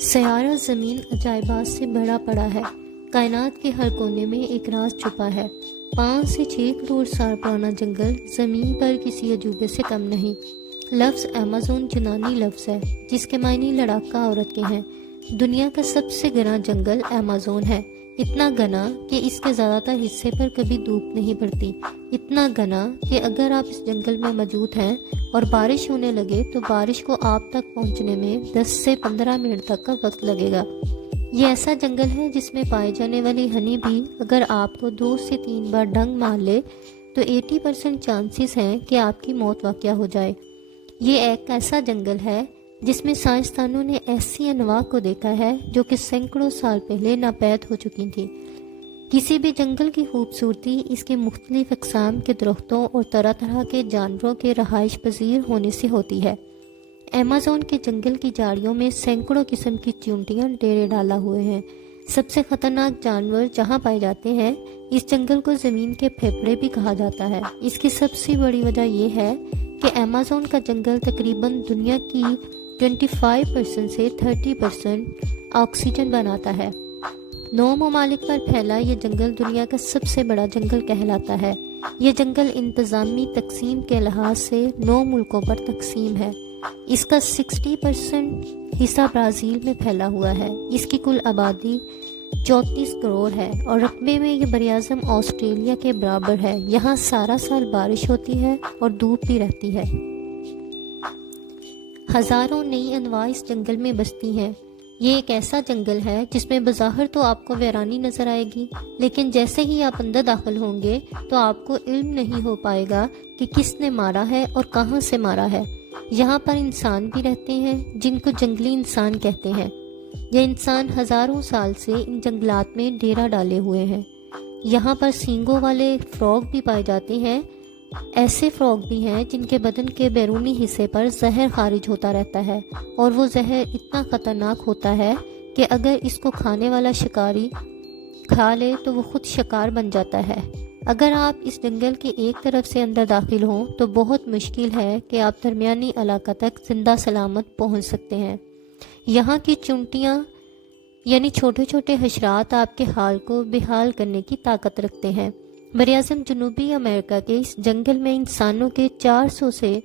سیارہ زمین عجائبات سے بھرا پڑا ہے۔ کائنات کے ہر کونے میں ایک راز چھپا ہے۔ 5 سے 6 کروڑ سال پرانا جنگل زمین پر کسی عجوبے سے کم نہیں۔ لفظ ایمیزون یونانی لفظ ہے جس کے معنی لڑاکا عورت کے ہیں۔ دنیا کا سب سے گھنا جنگل ایمیزون ہے۔ اتنا گھنا کہ اس کے زیادہ تر حصے پر کبھی دھوپ نہیں پڑتی۔ اتنا گھنا کہ اگر آپ اس جنگل میں موجود ہیں اور بارش ہونے لگے تو بارش کو آپ تک پہنچنے میں 10 سے 15 منٹ تک کا وقت لگے گا۔ یہ ایسا جنگل ہے جس میں پائے جانے والی ہنی بھی اگر آپ کو 2 سے 3 بار ڈنگ مار لے تو 80% چانسز ہیں کہ آپ کی موت واقع ہو جائے۔ یہ ایک ایسا جنگل ہے جس میں سائنسدانوں نے ایسی انواع کو دیکھا ہے جو کہ سینکڑوں سال پہلے ناپید ہو چکی تھیں۔ کسی بھی جنگل کی خوبصورتی اس کے مختلف اقسام کے درختوں اور طرح طرح کے جانوروں کے رہائش پذیر ہونے سے ہوتی ہے۔ ایمیزون کے جنگل کی جھاڑیوں میں سینکڑوں قسم کی چیونٹیاں ڈیرے ڈالا ہوئے ہیں۔ سب سے خطرناک جانور جہاں پائے جاتے ہیں اس جنگل کو زمین کے پھیپھڑے بھی کہا جاتا ہے۔ اس کی سب سے بڑی وجہ یہ ہے کہ ایمیزون کا جنگل تقریباً دنیا کی 25% سے 30% آکسیجن بناتا ہے۔ 9 ممالک پر پھیلا یہ جنگل دنیا کا سب سے بڑا جنگل کہلاتا ہے۔ یہ جنگل انتظامی تقسیم کے لحاظ سے 9 ملکوں پر تقسیم ہے۔ اس کا 60% حصہ برازیل میں پھیلا ہوا ہے۔ اس کی کل آبادی 34 کروڑ ہے اور رقبے میں یہ براعظم آسٹریلیا کے برابر ہے۔ یہاں سارا سال بارش ہوتی ہے اور دھوپ بھی رہتی ہے۔ ہزاروں نئی انواع اس جنگل میں بستی ہیں۔ یہ ایک ایسا جنگل ہے جس میں بظاہر تو آپ کو ویرانی نظر آئے گی، لیکن جیسے ہی آپ اندر داخل ہوں گے تو آپ کو علم نہیں ہو پائے گا کہ کس نے مارا ہے اور کہاں سے مارا ہے۔ یہاں پر انسان بھی رہتے ہیں جن کو جنگلی انسان کہتے ہیں۔ یہ انسان ہزاروں سال سے ان جنگلات میں ڈیرا ڈالے ہوئے ہیں۔ یہاں پر سینگوں والے فراگ بھی پائے جاتے ہیں۔ ایسے فراگ بھی ہیں جن کے بدن کے بیرونی حصے پر زہر خارج ہوتا رہتا ہے اور وہ زہر اتنا خطرناک ہوتا ہے کہ اگر اس کو کھانے والا شکاری کھا لے تو وہ خود شکار بن جاتا ہے۔ اگر آپ اس جنگل کے ایک طرف سے اندر داخل ہوں تو بہت مشکل ہے کہ آپ درمیانی علاقہ تک زندہ سلامت پہنچ سکتے ہیں۔ یہاں کی چونٹیاں یعنی چھوٹے چھوٹے حشرات آپ کے حال کو بحال کرنے کی طاقت رکھتے ہیں۔ براعظم جنوبی امریکہ کے اس جنگل میں انسانوں کے 400 سے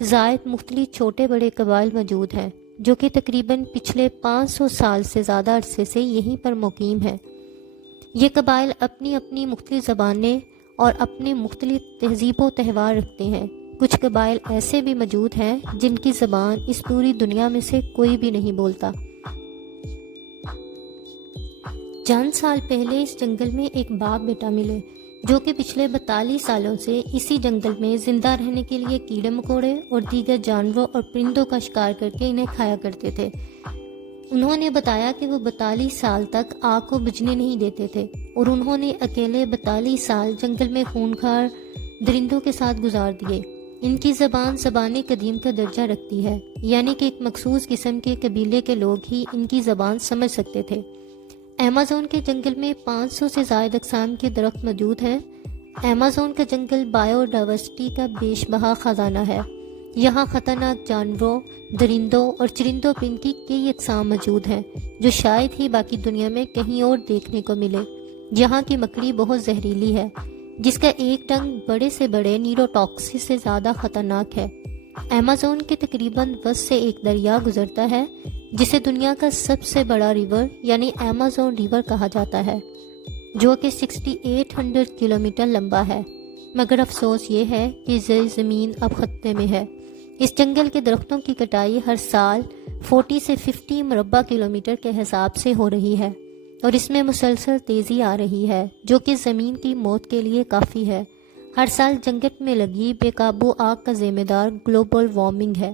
زائد مختلف چھوٹے بڑے قبائل موجود ہیں جو کہ تقریباً پچھلے 500 سال سے زیادہ عرصے سے یہیں پر مقیم ہیں۔ یہ قبائل اپنی اپنی مختلف زبانیں اور اپنے مختلف تہذیب و تہوار رکھتے ہیں۔ کچھ قبائل ایسے بھی موجود ہیں جن کی زبان اس پوری دنیا میں سے کوئی بھی نہیں بولتا۔ چند سال پہلے اس جنگل میں ایک باپ بیٹا ملے جو کہ پچھلے 42 سالوں سے اسی جنگل میں زندہ رہنے کے لیے کیڑے مکوڑے اور دیگر جانوروں اور پرندوں کا شکار کر کے انہیں کھایا کرتے تھے۔ انہوں نے بتایا کہ وہ 42 سال تک آگ کو بجھنے نہیں دیتے تھے اور انہوں نے اکیلے 42 سال جنگل میں خونخوار درندوں کے ساتھ گزار دیے۔ ان کی زبان زبان قدیم کا درجہ رکھتی ہے، یعنی کہ ایک مخصوص قسم کے قبیلے کے لوگ ہی ان کی زبان سمجھ سکتے تھے۔ ایمیزون کے جنگل میں 500 سے زائد اقسام کے درخت موجود ہیں۔ ایمیزون کا جنگل بائیو ڈائیورسٹی کا بیش بہا خزانہ ہے۔ یہاں خطرناک جانوروں، درندوں اور چرندوں پرند کی کئی اقسام موجود ہیں جو شاید ہی باقی دنیا میں کہیں اور دیکھنے کو ملے۔ یہاں کی مکڑی بہت زہریلی ہے جس کا ایک ڈنگ بڑے سے بڑے نیوروٹاکسس سے زیادہ خطرناک ہے۔ ایمیزون کے تقریباً وسط سے ایک دریا گزرتا ہے جسے دنیا کا سب سے بڑا ریور یعنی ایمیزون ریور کہا جاتا ہے، جو کہ 6800 کلومیٹر لمبا ہے۔ مگر افسوس یہ ہے کہ زمین اب خطرے میں ہے۔ اس جنگل کے درختوں کی کٹائی ہر سال 40 سے 50 مربع کلومیٹر کے حساب سے ہو رہی ہے اور اس میں مسلسل تیزی آ رہی ہے جو کہ زمین کی موت کے لیے کافی ہے۔ ہر سال جنگل میں لگی بے قابو آگ کا ذمہ دار گلوبل وارمنگ ہے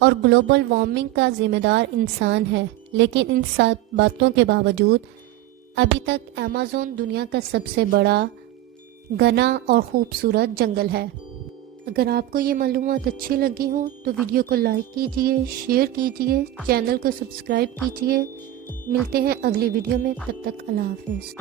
اور گلوبل وارمنگ کا ذمہ دار انسان ہے، لیکن ان سب باتوں کے باوجود ابھی تک ایمیزون دنیا کا سب سے بڑا گھنا اور خوبصورت جنگل ہے۔ اگر آپ کو یہ معلومات اچھی لگی ہو تو ویڈیو کو لائک کیجئے، شیئر کیجئے، چینل کو سبسکرائب کیجئے۔ ملتے ہیں اگلی ویڈیو میں، تب تک اللہ حافظ۔